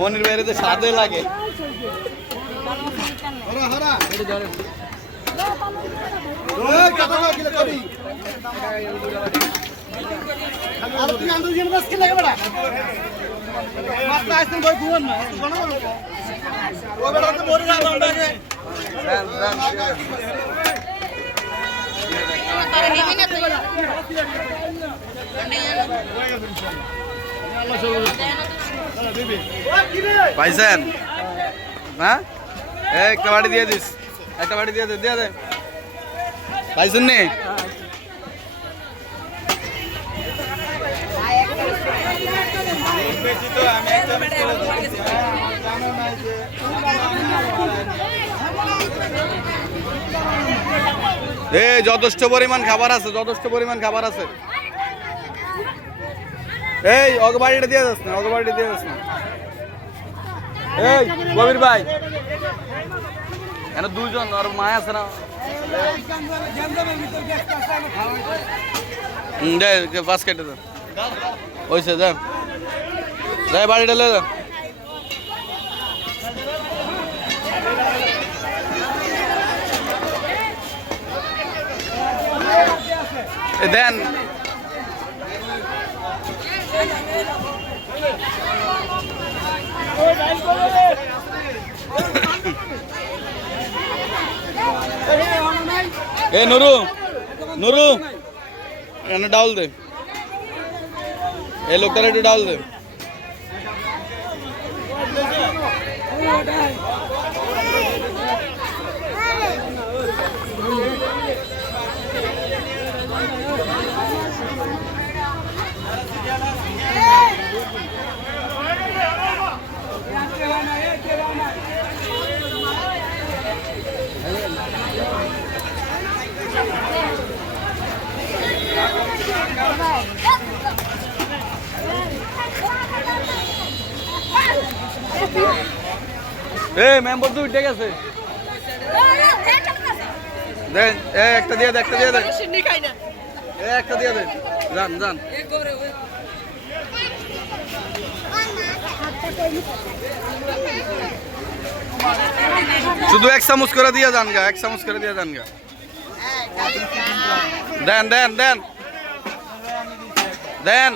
মনির বাইরে তো স্বাদে লাগে। পাইছেন হ্যাঁ? একটা বাড়ি দিয়ে দিস, একটা বাড়ি দিয়ে দে পাইছেন নি? যথেষ্ট পরিমাণ খাবার আছে, যথেষ্ট পরিমাণ খাবার আছে। এই অগবাড়িটা দিয়ে যাস না, অগবাড়িটা দিয়ে যাস না। এই কবির ভাই এখানে দুইজন আর মায় আছে না? বাস কেটে দেন ওইসে যান, যাই বাড়িটা লে যান। দেন এ নুরু, নুরু এনে ডাউল দে, এই লোকটার একটু ডাউল দে। মেম্বার তো উঠে গেছে, দেন একটা দিয়ে দে, একটা দিয়ে দে, একটা দিয়ে দে, যান যান। শুধু এক চামচ করে দিয়ে যান গা, এক চামচ করে দিয়ে যান গা। দেন দেন দেন দেন।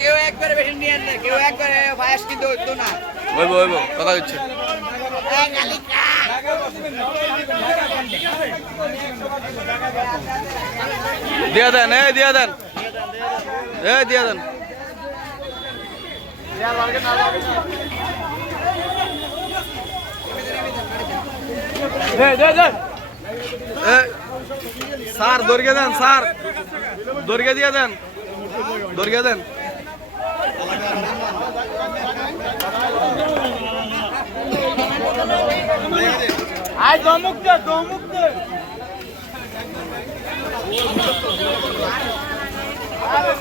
কেউ একবারে বেশি নিয়ে না, কেউ একবারে ফায়াস কিন্তু হইতো না। হইব হইব, কথা হচ্ছে। দিয়ে দেন, দিয়ে দেন, দিয়ে দেন। স্যার দর্গে দেন, স্যার দর্গে দিয়ে দেন, দর্গে দেন। আয় দমুক দে, দমুক দে। আরে